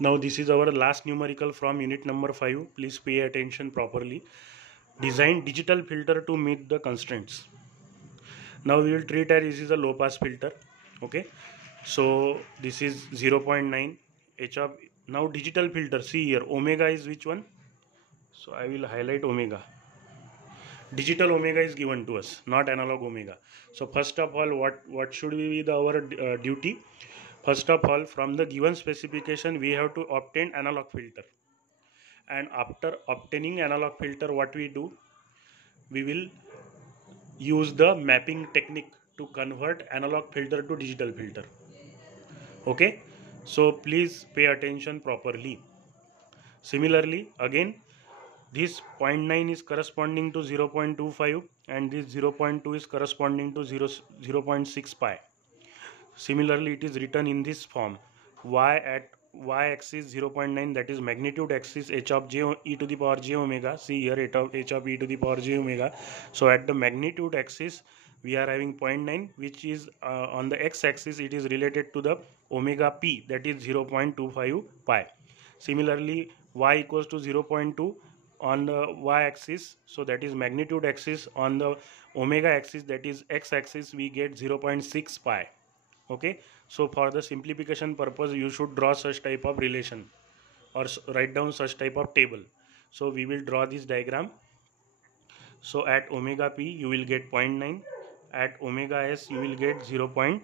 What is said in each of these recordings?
Now this is our last numerical from unit number 5. Please pay attention properly. Design digital filter to meet the constraints. Now we will treat as this is a low pass filter. Okay. So this is 0.9 h of. Now digital filter, see here, omega is which one? So I will highlight omega. Digital omega is given to us, not analog omega. So first of all, what should be our duty? First of all, from the given specification, we have to obtain analog filter. And after obtaining analog filter, what we do? We will use the mapping technique to convert analog filter to digital filter. Okay, so please pay attention properly. Similarly, again, this 0.9 is corresponding to 0.25 and this 0.2 is corresponding to 0.6 pi. Similarly, it is written in this form: y at y-axis 0.9, that is magnitude axis h of j e to the power j omega. See here, h of e to the power j omega. So at the magnitude axis we are having 0.9, which is on the x-axis it is related to the omega p, that is 0.25 pi. Similarly, y equals to 0.2 on the y-axis, so that is magnitude axis. On the omega axis, that is x-axis, we get 0.6 pi. Okay, so for the simplification purpose, you should draw such type of relation or write down such type of table. So we will draw this diagram. So at omega p you will get 0.9, at omega s you will get 0.2.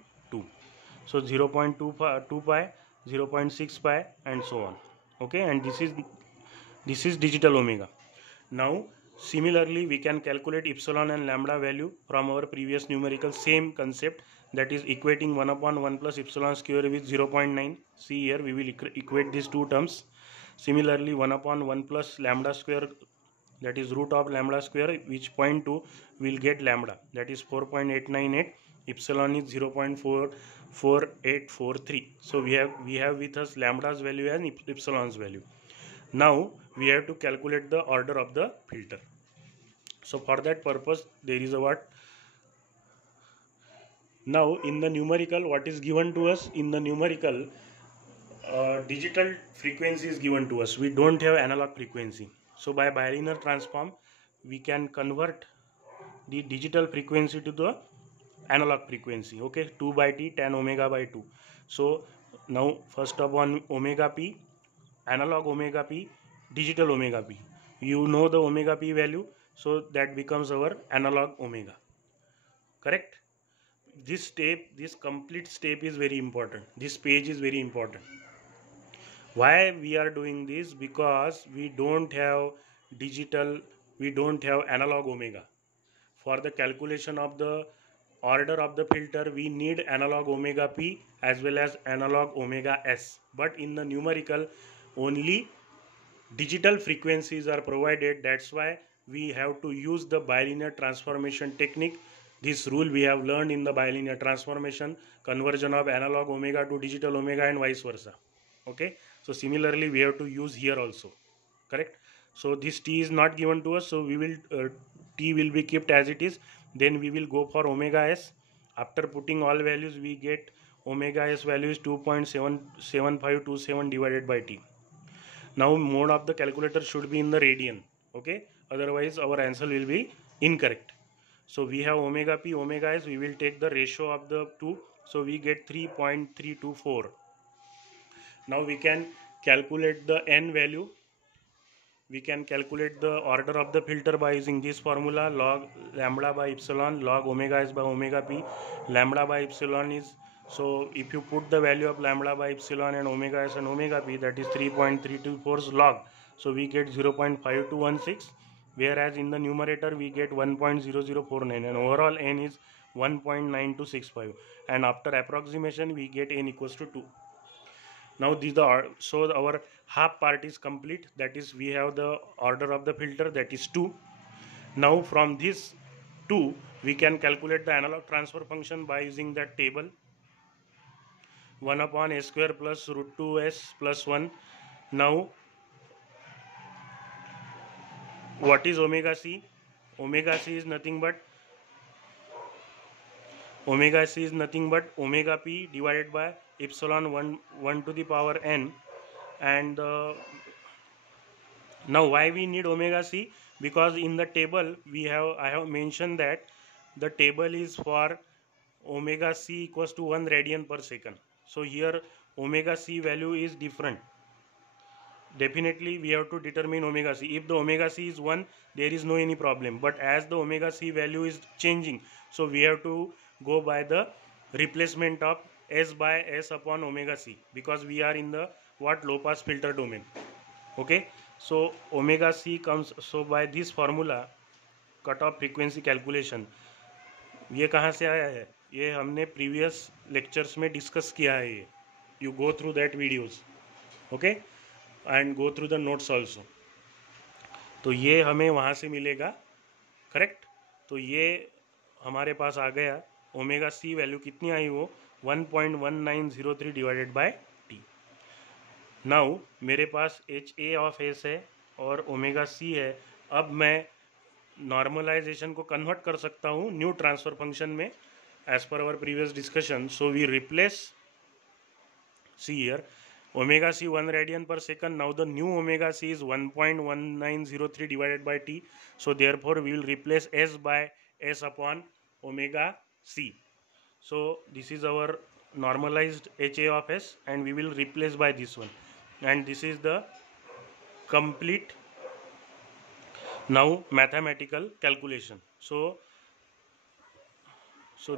So 0.2 pi, 0.6 pi, and so on. Okay, and this is digital omega. Now similarly, we can calculate epsilon and lambda value from our previous numerical, same concept, that is equating 1 upon 1 plus epsilon square with 0.9. See here, we will equate these two terms. Similarly, 1 upon 1 plus lambda square, that is root of lambda square, which 0.2 will get lambda, that is 4.898. Epsilon is 0.4843. So we have with us lambda's value and epsilon's value. Now we have to calculate the order of the filter. So for that purpose, there is a what? Now in the numerical, what is given to us? In the numerical, digital frequency is given to us. We don't have analog frequency. So by bilinear transform, we can convert the digital frequency to the analog frequency. Okay, 2 by t tan omega by 2. So now first upon omega p, analog omega p, digital omega p. You know the omega p value, so that becomes our analog omega. Correct? This step, this complete step is very important. This page is very important. Why we are doing this? Because we don't have digital, we don't have analog omega. For the calculation of the order of the filter, we need analog omega p as well as analog omega s. But in the numerical, only digital frequencies are provided. That's why we have to use the bilinear transformation technique. This rule we have learned in the bilinear transformation, conversion of analog omega to digital omega and vice versa. Okay, so similarly we have to use here also. Correct? So this t is not given to us, so we will t will be kept as it is. Then we will go for omega s. After putting all values, we get omega s value is 2.7527 divided by t. Now mode of the calculator should be in the radian. Okay, otherwise our answer will be incorrect. So we have omega p, omega s, we will take the ratio of the two, so we get 3.324. Now we can calculate the n value. We can calculate the order of the filter by using this formula: log lambda by epsilon, log omega s by omega p. Lambda by epsilon is, so if you put the value of lambda by epsilon and omega s and omega p, that is 3.324's log. So we get 0.5216, whereas in the numerator we get 1.0049, and overall n is 1.9265, and after approximation we get n equals to 2. Now these are, so our half part is complete, that is we have the order of the filter, that is 2. Now from this 2 we can calculate the analog transfer function by using that table: 1 upon s square plus root 2s plus 1. Now what is omega c? Omega c is nothing but omega p divided by epsilon 1 to the power n and now why we need omega c? Because in the table I have mentioned that the table is for omega c equals to 1 radian per second. So here omega c value is different. Definitely we have to determine omega c. If the omega c is 1, there is no any problem, but as the omega c value is changing, so we have to go by the replacement of s by s upon omega c, because we are in the low pass filter domain. Okay, so omega c comes, so by this formula cut off frequency calculation, ये कहाँ से आया है? ये हमने previous lectures में discuss किया है. ये you go through that videos, okay, and go through the notes also. तो ये हमें वहाँ से मिलेगा, करेक्ट. तो ये हमारे पास आ गया. ओमेगा सी वैल्यू कितनी आई? वो 1.1903 डिवाइडेड बाय टी. नाउ मेरे पास एच ए ऑफ एस है और ओमेगा सी है. अब मैं नॉर्मलाइजेशन को कन्वर्ट कर सकता हूँ न्यू ट्रांसफर फंक्शन में, एज पर our previous discussion. So we replace, C here, omega c 1 radian per second. Now the new omega c is 1.1903 divided by t. So therefore we will replace s by s upon omega c. So this is our normalized HA of s, and we will replace by this one, and this is the complete now mathematical calculation. So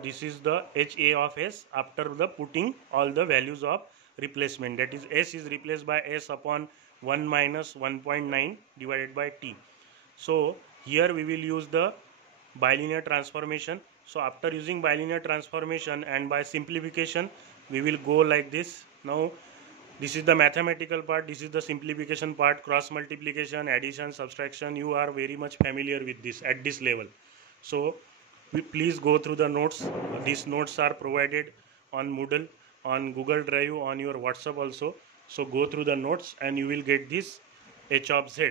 this is the HA of s after the putting all the values of replacement, that is s is replaced by s upon 1 minus 1.9 divided by t. So here we will use the bilinear transformation. So after using bilinear transformation and by simplification, we will go like this. Now this is the mathematical part, this is the simplification part, cross multiplication, addition, subtraction. You are very much familiar with this at this level. So please go through the notes. These notes are provided on Moodle, on Google Drive, on your WhatsApp also. So go through the notes and you will get this h of z.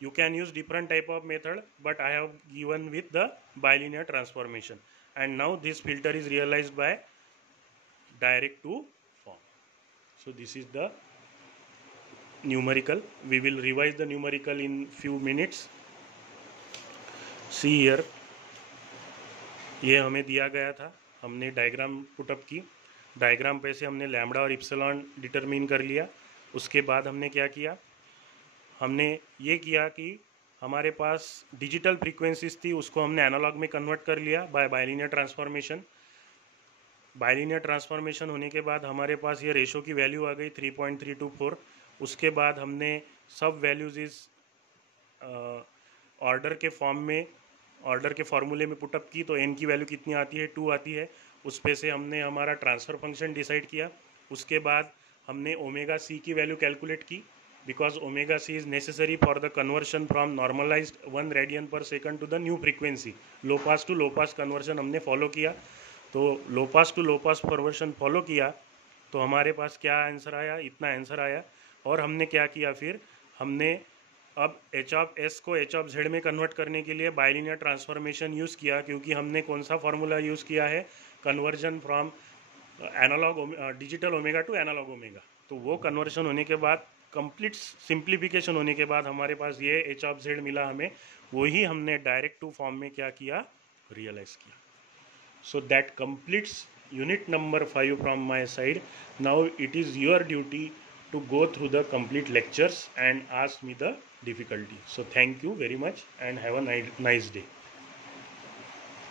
You can use different type of method, but I have given with the bilinear transformation. And now this filter is realized by direct to form. So this is the numerical. We will revise the numerical in few minutes. See here, ये हमें दिया गया था, हमने diagram put up की. Diagram पे से हमने लैम्बडा और इप्सिलॉन डिटरमिन कर लिया. उसके बाद हमने क्या किया? हमने ये किया कि हमारे पास डिजिटल फ्रीक्वेंसीज थी, उसको हमने एनालॉग में कन्वर्ट कर लिया by bilinear transformation. Bilinear transformation होने के बाद हमारे पास ये रेशो की वैल्यू आ गई 3.324. उसके बाद हमने सब वैल्यूज इस ऑर्डर के फॉर्म में, ऑर्डर के फॉर्मूले में पुटअप की. तो n की वैल्यू कितनी आती है? 2 आती है. उस पे से हमने हमारा ट्रांसफ़र फंक्शन डिसाइड किया. उसके बाद हमने ओमेगा सी की वैल्यू कैलकुलेट की, because omega c is necessary for the conversion from normalized 1 radian per second to the new frequency. Low pass to low pass conversion हमने फॉलो किया. तो low pass to low pass conversion follow किया तो हमारे पास क्या answer आया? इतना answer आया. और हमने क्या किया फिर? हमने अब एच ऑफ एस को एच ऑफ जेड में कन्वर्ट करने के लिए बाइलिनियर ट्रांसफॉर्मेशन यूज़ किया, क्योंकि हमने कौन सा फार्मूला यूज़ किया है? Conversion from analog digital omega to analog omega. तो वो कन्वर्शन होने के बाद, कंप्लीट सिंप्लीफिकेशन होने के बाद हमारे पास ये एच ऑफ जेड मिला हमें. वही हमने डायरेक्ट टू फॉर्म में क्या किया? रियलाइज़ किया. So that completes unit number 5 from my side. Now it is your duty to go through the complete lectures and ask me the difficulty. So thank you very much and have a nice day.